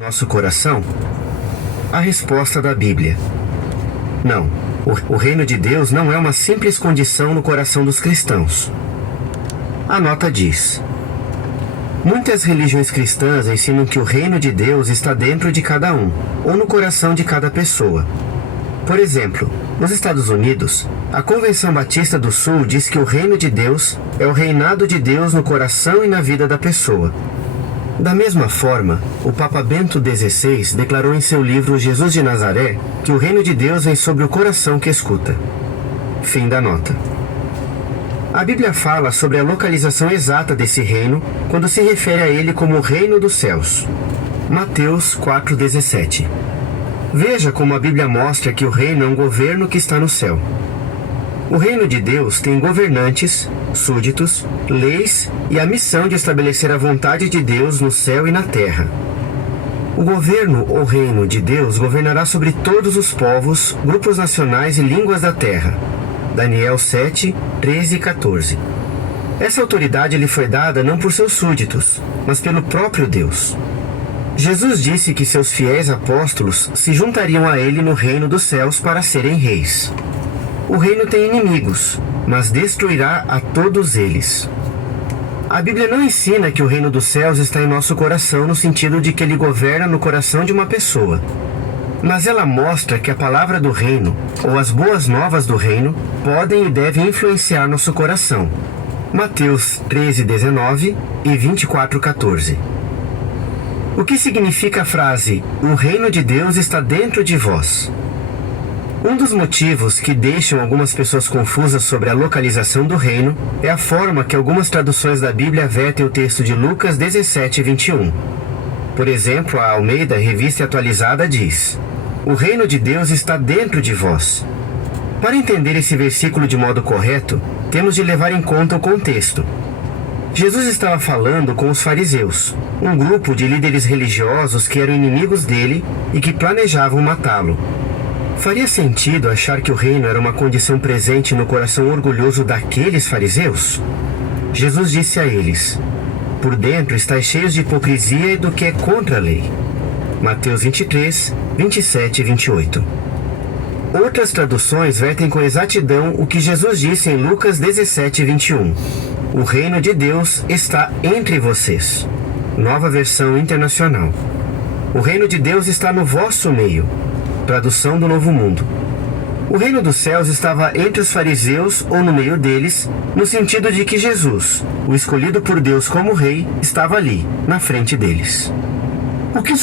Nosso coração? A resposta da Bíblia: não. O reino de Deus não é uma simples condição no coração dos cristãos. A nota diz: muitas religiões cristãs ensinam que o reino de Deus está dentro de cada um, ou no coração de cada pessoa. Por exemplo, nos Estados Unidos, a Convenção Batista do Sul diz que o reino de Deus é o reinado de Deus no coração e na vida da pessoa. Da mesma forma, o Papa Bento XVI declarou em seu livro Jesus de Nazaré que o reino de Deus vem sobre o coração que escuta. Fim da nota. A Bíblia fala sobre a localização exata desse reino quando se refere a ele como o reino dos céus. Mateus 4,17. Veja como a Bíblia mostra que o reino é um governo que está no céu. O reino de Deus tem governantes, súditos, leis e a missão de estabelecer a vontade de Deus no céu e na terra. O governo ou reino de Deus governará sobre todos os povos, grupos nacionais e línguas da terra. Daniel 7, 13 e 14. Essa autoridade lhe foi dada não por seus súditos, mas pelo próprio Deus. Jesus disse que seus fiéis apóstolos se juntariam a ele no reino dos céus para serem reis. O reino tem inimigos, mas destruirá a todos eles. A Bíblia não ensina que o reino dos céus está em nosso coração no sentido de que ele governa no coração de uma pessoa. Mas ela mostra que a palavra do reino, ou as boas novas do reino, podem e devem influenciar nosso coração. Mateus 13:19 e 24:14. O que significa a frase, o reino de Deus está dentro de vós? Um dos motivos que deixam algumas pessoas confusas sobre a localização do reino é a forma que algumas traduções da Bíblia vertem o texto de Lucas 17:21. Por exemplo, a Almeida, Revista Atualizada, diz: o reino de Deus está dentro de vós. Para entender esse versículo de modo correto, temos de levar em conta o contexto. Jesus estava falando com os fariseus, um grupo de líderes religiosos que eram inimigos dele e que planejavam matá-lo. Faria sentido achar que o reino era uma condição presente no coração orgulhoso daqueles fariseus? Jesus disse a eles: por dentro estáis cheios de hipocrisia e do que é contra a lei. Mateus 23, 27 e 28. Outras traduções vertem com exatidão o que Jesus disse em Lucas 17, 21. O reino de Deus está entre vocês. Nova Versão Internacional. O reino de Deus está no vosso meio. Tradução do Novo Mundo. O reino dos céus estava entre os fariseus ou no meio deles, no sentido de que Jesus, o escolhido por Deus como rei, estava ali, na frente deles. O que